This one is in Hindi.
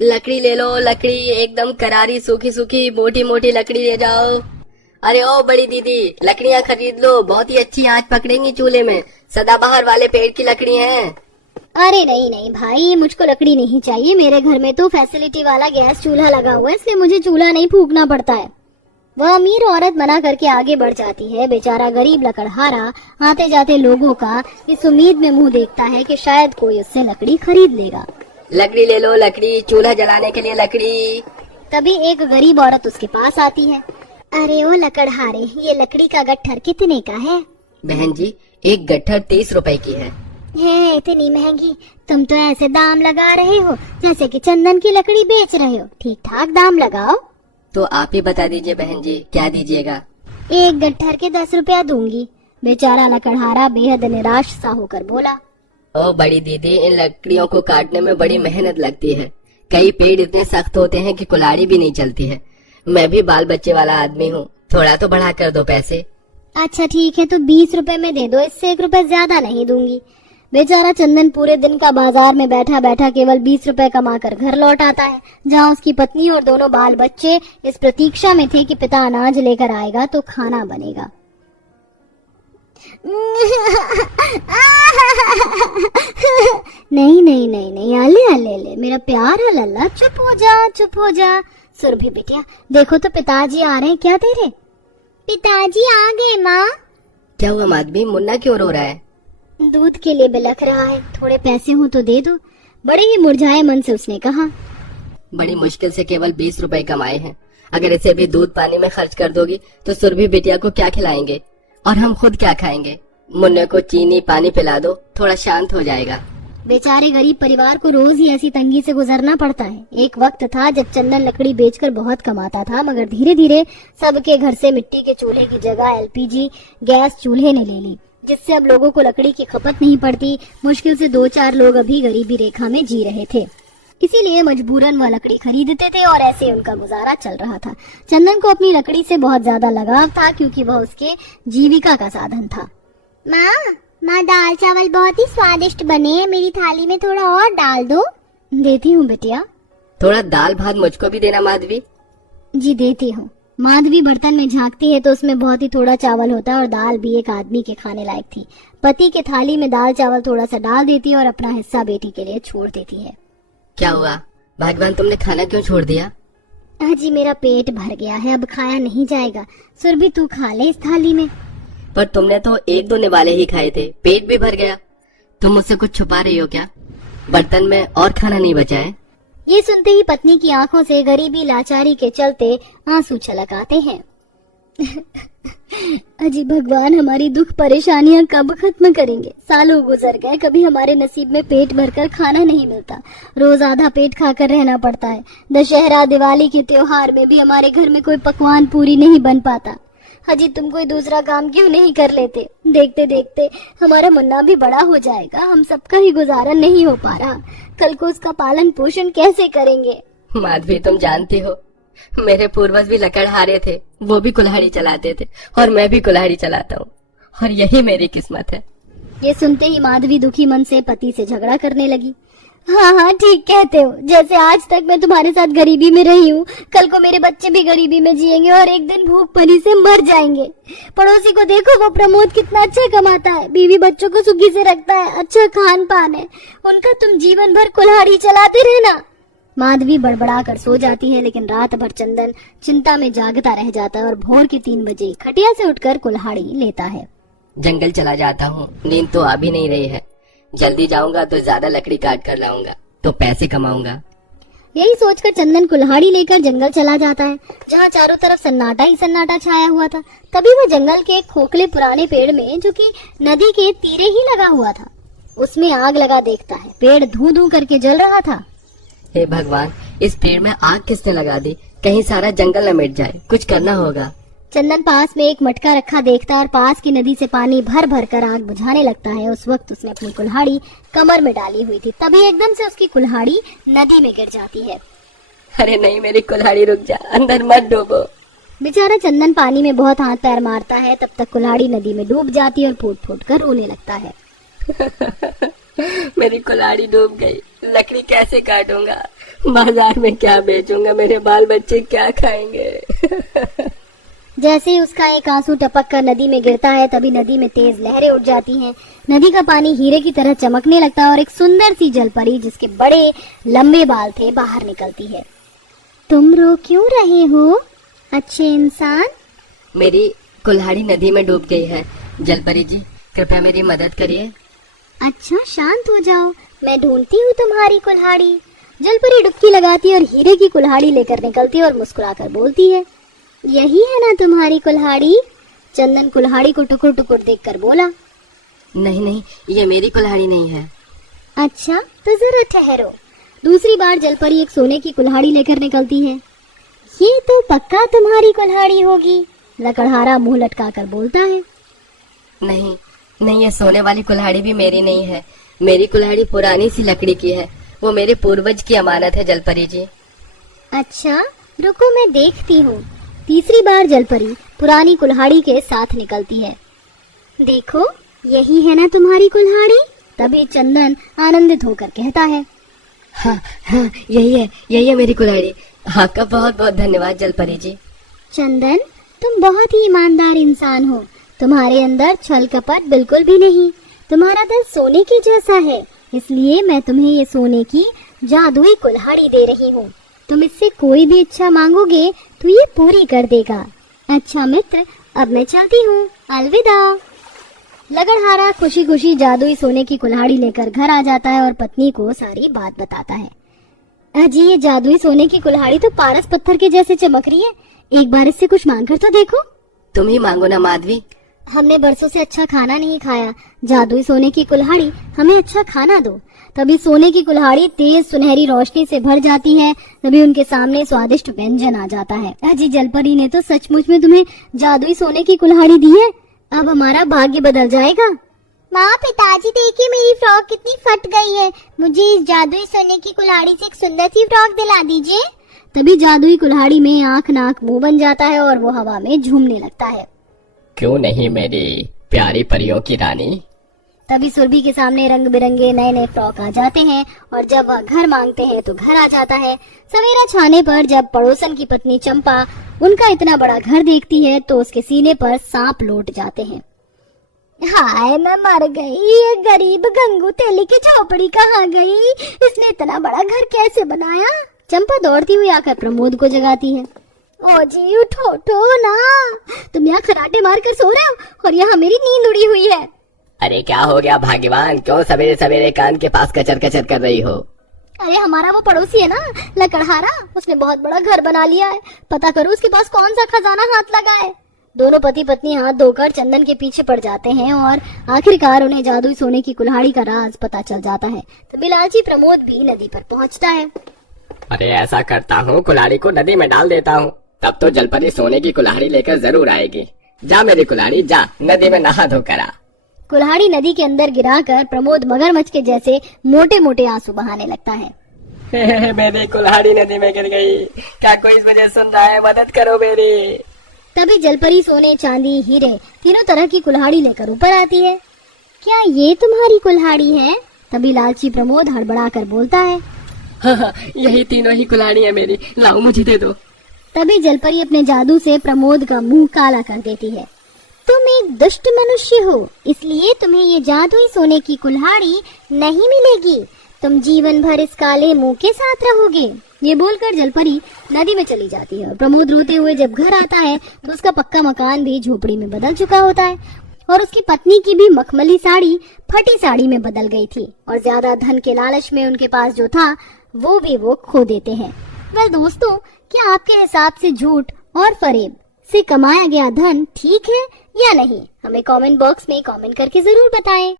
लकड़ी ले लो, लकड़ी एकदम करारी सूखी सूखी मोटी मोटी लकड़ी ले जाओ। अरे ओ बड़ी दीदी, लकड़ियाँ खरीद लो, बहुत ही अच्छी आंच पकड़ेंगी चूल्हे में, सदाबहार वाले पेड़ की लकड़ी हैं। अरे नहीं नहीं भाई, मुझको लकड़ी नहीं चाहिए। मेरे घर में तो फैसिलिटी वाला गैस चूल्हा लगा हुआ है, इसलिए मुझे चूल्हा नहीं फूकना पड़ता है। वह अमीर औरत मना करके आगे बढ़ जाती है। बेचारा गरीब लकड़हारा आते जाते लोगों का इस उम्मीद में मुंह देखता है कि शायद कोई उससे लकड़ी खरीद लेगा। लकड़ी ले लो, लकड़ी, चूल्हा जलाने के लिए लकड़ी। तभी एक गरीब औरत उसके पास आती है। अरे ओ लकड़हारे, ये लकड़ी का गट्ठर कितने का है? बहन जी, एक गट्ठर 30 रुपए की है। इतनी महंगी? तुम तो ऐसे दाम लगा रहे हो जैसे कि चंदन की लकड़ी बेच रहे हो। ठीक ठाक दाम लगाओ। तो आप ही बता दीजिए बहन जी, क्या दीजिएगा? एक गट्ठर के 10 रुपया दूंगी। बेचारा लकड़हारा बेहद निराश सा होकर बोला। ओ बड़ी दीदी, इन लकड़ियों को काटने में बड़ी मेहनत लगती है। कई पेड़ इतने सख्त होते हैं कि कुल्हाड़ी भी नहीं चलती है। मैं भी बाल बच्चे वाला आदमी हूँ, थोड़ा तो बढ़ा कर दो पैसे। अच्छा ठीक है, तो 20 रुपए में दे दो, इससे 1 रुपए ज्यादा नहीं दूंगी। बेचारा चंदन पूरे दिन का बाजार में बैठा बैठा केवल 20 रुपए कमाकर घर लौट आता है, जहाँ उसकी पत्नी और दोनों बाल बच्चे इस प्रतीक्षा में थे कि पिता अनाज लेकर आएगा तो खाना बनेगा। नहीं नहीं नहीं नहीं, अले अले ले मेरा प्यारा लल्ला, चुप हो जा चुप हो जा। सुरभि बिटिया, देखो तो पिताजी आ रहे हैं क्या तेरे? पिताजी आ गए माँ। क्या हुआ माधवी, मुन्ना क्यों रो रहा है? दूध के लिए बिलख रहा है, थोड़े पैसे हो तो दे दो। बड़े ही मुरझाए मन से उसने कहा। बड़ी मुश्किल से केवल 20 रुपए कमाए हैं, अगर इसे भी दूध पानी में खर्च कर दोगी तो सुरभि बिटिया को क्या खिलाएंगे और हम खुद क्या खाएंगे? मुन्ने को चीनी पानी पिला दो, थोड़ा शांत हो जाएगा। बेचारे गरीब परिवार को रोज ही ऐसी तंगी से गुजरना पड़ता है। एक वक्त था जब चंदन लकड़ी बेचकर बहुत कमाता था, मगर धीरे धीरे सबके घर से मिट्टी के चूल्हे की जगह एलपीजी गैस चूल्हे ने ले ली, जिससे अब लोगों को लकड़ी की खपत नहीं पड़ती। मुश्किल से 2-4 लोग अभी गरीबी रेखा में जी रहे थे, इसीलिए मजबूरन वह लकड़ी खरीदते थे और ऐसे उनका गुजारा चल रहा था। चंदन को अपनी लकड़ी से बहुत ज्यादा लगाव था, क्योंकि वह उसके जीविका का साधन था। माँ दाल चावल बहुत ही स्वादिष्ट बने हैं, मेरी थाली में थोड़ा और डाल दो। देती हूँ बिटिया। थोड़ा दाल भात मुझको भी देना माधवी। जी देती हूँ। माधवी बर्तन में झांकती है तो उसमें बहुत ही थोड़ा चावल होता है और दाल भी एक आदमी के खाने लायक थी। पति के थाली में दाल चावल थोड़ा सा डाल देती है और अपना हिस्सा बेटी के लिए छोड़ देती है। क्या हुआ भगवान, तुमने खाना क्यों छोड़ दिया? जी मेरा पेट भर गया है, अब खाया नहीं जाएगा। सुरभि तू खा ले इस थाली में। पर तुमने तो 1-2 निवाले ही खाए थे, पेट भी भर गया। तुम मुझसे कुछ छुपा रही हो क्या? बर्तन में और खाना नहीं बचा है? ये सुनते ही पत्नी की आंखों से गरीबी लाचारी के चलते आंसू छलक आते हैं। अजी भगवान, हमारी दुख परेशानियां कब खत्म करेंगे? सालों गुजर गए, कभी हमारे नसीब में पेट भरकर खाना नहीं मिलता। रोज आधा पेट खाकर रहना पड़ता है। दशहरा दिवाली के त्योहार में भी हमारे घर में कोई पकवान पूरी नहीं बन पाता। अजी तुम कोई दूसरा काम क्यों नहीं कर लेते? देखते देखते हमारा मुन्ना भी बड़ा हो जाएगा, हम सबका ही गुजारा नहीं हो पा रहा। कल को उसका पालन पोषण कैसे करेंगे? माधवी, तुम जानती हो मेरे पूर्वज भी लकड़हारे थे, वो भी कुल्हाड़ी चलाते थे और मैं भी कुल्हाड़ी चलाता हूँ, और यही मेरी किस्मत है। ये सुनते ही माधवी दुखी मन से पति से झगड़ा करने लगी। हाँ ठीक कहते हो, जैसे आज तक मैं तुम्हारे साथ गरीबी में रही हूँ, कल को मेरे बच्चे भी गरीबी में जिएंगे और एक दिन भूख मरी से मर जाएंगे। पड़ोसी को देखो, वो प्रमोद कितना अच्छा कमाता है, बीवी बच्चों को सुखी से रखता है, अच्छा खान पान है, उनका तुम जीवन भर कुल्हाड़ी चलाते रहना। माधवी बड़बड़ा कर सो जाती है, लेकिन रात भर चंदन चिंता में जागता रह जाता है और भोर के 3 बजे खटिया से उठकर कुल्हाड़ी लेता है। जंगल चला जाता हूँ, नींद तो आ भी नहीं रही है। जल्दी जाऊंगा तो ज्यादा लकड़ी काट कर लाऊंगा, तो पैसे कमाऊंगा। यही सोचकर चंदन कुल्हाड़ी लेकर जंगल चला जाता है, जहाँ चारों तरफ सन्नाटा ही सन्नाटा छाया हुआ था। तभी वह जंगल के एक खोखले पुराने पेड़ में, जो कि नदी के तीरे ही लगा हुआ था, उसमें आग लगा देखता है। पेड़ धू धू करके जल रहा था। हे भगवान, इस पेड़ में आग किसने लगा दी? कहीं सारा जंगल न मिट जाए, कुछ करना होगा। चंदन पास में एक मटका रखा देखता है और पास की नदी से पानी भर भर कर आग बुझाने लगता है। उस वक्त उसने अपनी कुल्हाड़ी कमर में डाली हुई थी, तभी एकदम से उसकी कुल्हाड़ी नदी में गिर जाती है। अरे नहीं, मेरी कुल्हाड़ी रुक जा, अंदर मत डूबो। बेचारा चंदन पानी में बहुत हाथ पैर मारता है, तब तक कुल्हाड़ी नदी में डूब जाती है और फूट फूट कर रोने लगता है। मेरी कुल्हाड़ी डूब गई, लकड़ी कैसे काटूंगा, बाजार में क्या बेचूंगा, मेरे बाल बच्चे क्या खाएंगे। जैसे ही उसका एक आंसू टपक कर नदी में गिरता है तभी नदी में तेज लहरें उठ जाती हैं। नदी का पानी हीरे की तरह चमकने लगता है और एक सुंदर सी जलपरी जिसके बड़े लंबे बाल थे बाहर निकलती है। तुम रो क्यों रहे हो अच्छे इंसान? मेरी कुल्हाड़ी नदी में डूब गई है, जलपरी जी कृपया मेरी मदद करिए। अच्छा शांत हो जाओ, मैं ढूंढती हूँ तुम्हारी कुल्हाड़ी। जलपरी डुबकी लगाती है और हीरे की कुल्हाड़ी लेकर निकलती है और मुस्कुराकर बोलती है, यही है ना तुम्हारी कुल्हाड़ी? चंदन कुल्हाड़ी को टुकुर टुकुर देखकर बोला, नहीं नहीं, ये मेरी कुल्हाड़ी नहीं है। अच्छा तो जरा ठहरो। दूसरी बार जलपरी एक सोने की कुल्हाड़ी लेकर निकलती है। ये तो पक्का तुम्हारी कुल्हाड़ी होगी, लकड़हारा मुंह लटकाकर बोलता है। नहीं नहीं, ये सोने वाली कुल्हाड़ी भी मेरी नहीं है। मेरी कुल्हाड़ी पुरानी सी लकड़ी की है, वो मेरे पूर्वज की अमानत है जलपरी जी। अच्छा रुको मैं देखती हूँ। तीसरी बार जलपरी पुरानी कुल्हाड़ी के साथ निकलती है। देखो यही है ना तुम्हारी कुल्हाड़ी? तभी चंदन आनंदित होकर कहता है, हाँ हाँ, यही है मेरी कुल्हाड़ी। आपका बहुत बहुत धन्यवाद जलपरी जी। चंदन तुम बहुत ही ईमानदार इंसान हो, तुम्हारे अंदर छल कपट बिल्कुल भी नहीं। तुम्हारा दिल सोने की जैसा है, इसलिए मैं तुम्हें ये सोने की जादुई कुल्हाड़ी दे रही हूँ। तुम इससे कोई भी इच्छा मांगोगे तो ये पूरी कर देगा। अच्छा मित्र, अब मैं चलती हूँ, अलविदा। लगड़हारा खुशी खुशी जादुई सोने की कुल्हाड़ी लेकर घर आ जाता है और पत्नी को सारी बात बताता है। अजी ये जादुई सोने की कुल्हाड़ी तो पारस पत्थर के जैसे चमक रही है, एक बार इससे कुछ मांग कर तो देखो। तुम ही मांगो ना माधवी। हमने बरसों से अच्छा खाना नहीं खाया, जादुई सोने की कुल्हाड़ी हमें अच्छा खाना दो। तभी सोने की कुल्हाड़ी तेज सुनहरी रोशनी से भर जाती है। तभी उनके सामने स्वादिष्ट व्यंजन आ जाता है। अजी जलपरी ने तो सचमुच में तुम्हें जादुई सोने की कुल्हाड़ी दी है, अब हमारा भाग्य बदल जाएगा। माँ पिताजी देखिए मेरी फ्रॉक कितनी फट गई है, मुझे इस जादुई सोने की कुल्हाड़ी से एक सुंदर सी फ्रॉक दिला दीजिए। तभी जादुई कुल्हाड़ी में आंख नाक मुंह बन जाता है और वो हवा में झूमने लगता है। क्यों नहीं मेरी प्यारी परियों की रानी। तभी सुरभि के सामने रंग बिरंगे नए नए फ्रॉक आ जाते हैं और जब वह घर मांगते हैं तो घर आ जाता है। सवेरा छाने पर जब पड़ोसन की पत्नी चंपा उनका इतना बड़ा घर देखती है तो उसके सीने पर सांप लौट जाते हैं। हाय मैं मर गई, ये गरीब गंगू तेली की झोपड़ी कहाँ गई? इसने इतना बड़ा घर कैसे बनाया? चंपा दौड़ती हुई आकर प्रमोद को जगाती है। ओ जी उठो उठो ना, तुम यहाँ खराटे मार कर सो रहे हो और यहाँ मेरी नींद उड़ी हुई है। अरे क्या हो गया भाग्यवान, क्यों सवेरे सवेरे कान के पास कचर कचर कर रही हो? अरे हमारा वो पड़ोसी है ना लकड़हारा, उसने बहुत बड़ा घर बना लिया है, पता करो उसके पास कौन सा खजाना हाथ लगा है। दोनों पति पत्नी हाथ धोकर चंदन के पीछे पड़ जाते हैं और आखिरकार उन्हें जादुई सोने की कुल्हाड़ी का राज पता चल जाता है। तभी लालची प्रमोद भी नदी पर पहुंचता है। अरे ऐसा करता हूँ, कुल्हाड़ी को नदी में डाल देता हूँ, तब तो जलपरी सोने की कुल्हाड़ी लेकर जरूर आएगी। जा मेरी कुल्हाड़ी जा, नदी में नहा धोकर आ। कुल्हाड़ी नदी के अंदर गिराकर प्रमोद मगरमच्छ के जैसे मोटे मोटे आंसू बहाने लगता है। मेरी कुल्हाड़ी नदी में गिर गई, क्या कोई मुझे सुन रहा है? मदद करो मेरी। तभी जलपरी सोने चांदी हीरे तीनों तरह की कुल्हाड़ी लेकर ऊपर आती है। क्या ये तुम्हारी कुल्हाड़ी है? तभी लालची प्रमोद हड़बड़ा कर बोलता है। हाँ, यही तीनों ही कुल्हाड़ी है मेरी, लाओ मुझे दे दो। तभी जलपरी अपने जादू से प्रमोद का मुंह काला कर देती है। तुम एक दुष्ट मनुष्य हो, इसलिए तुम्हें ये जादुई सोने की कुल्हाड़ी नहीं मिलेगी। तुम जीवन भर इस काले मुंह के साथ रहोगे। ये बोलकर जलपरी नदी में चली जाती है और प्रमोद रोते हुए जब घर आता है तो उसका पक्का मकान भी झोपड़ी में बदल चुका होता है और उसकी पत्नी की भी मखमली साड़ी फटी साड़ी में बदल गई थी और ज्यादा धन के लालच में उनके पास जो था वो भी वो खो देते हैं। वेल दोस्तों, क्या आपके हिसाब से झूठ और फरेब से कमाया गया धन ठीक है या नहीं? हमें कमेंट बॉक्स में कमेंट करके जरूर बताएं।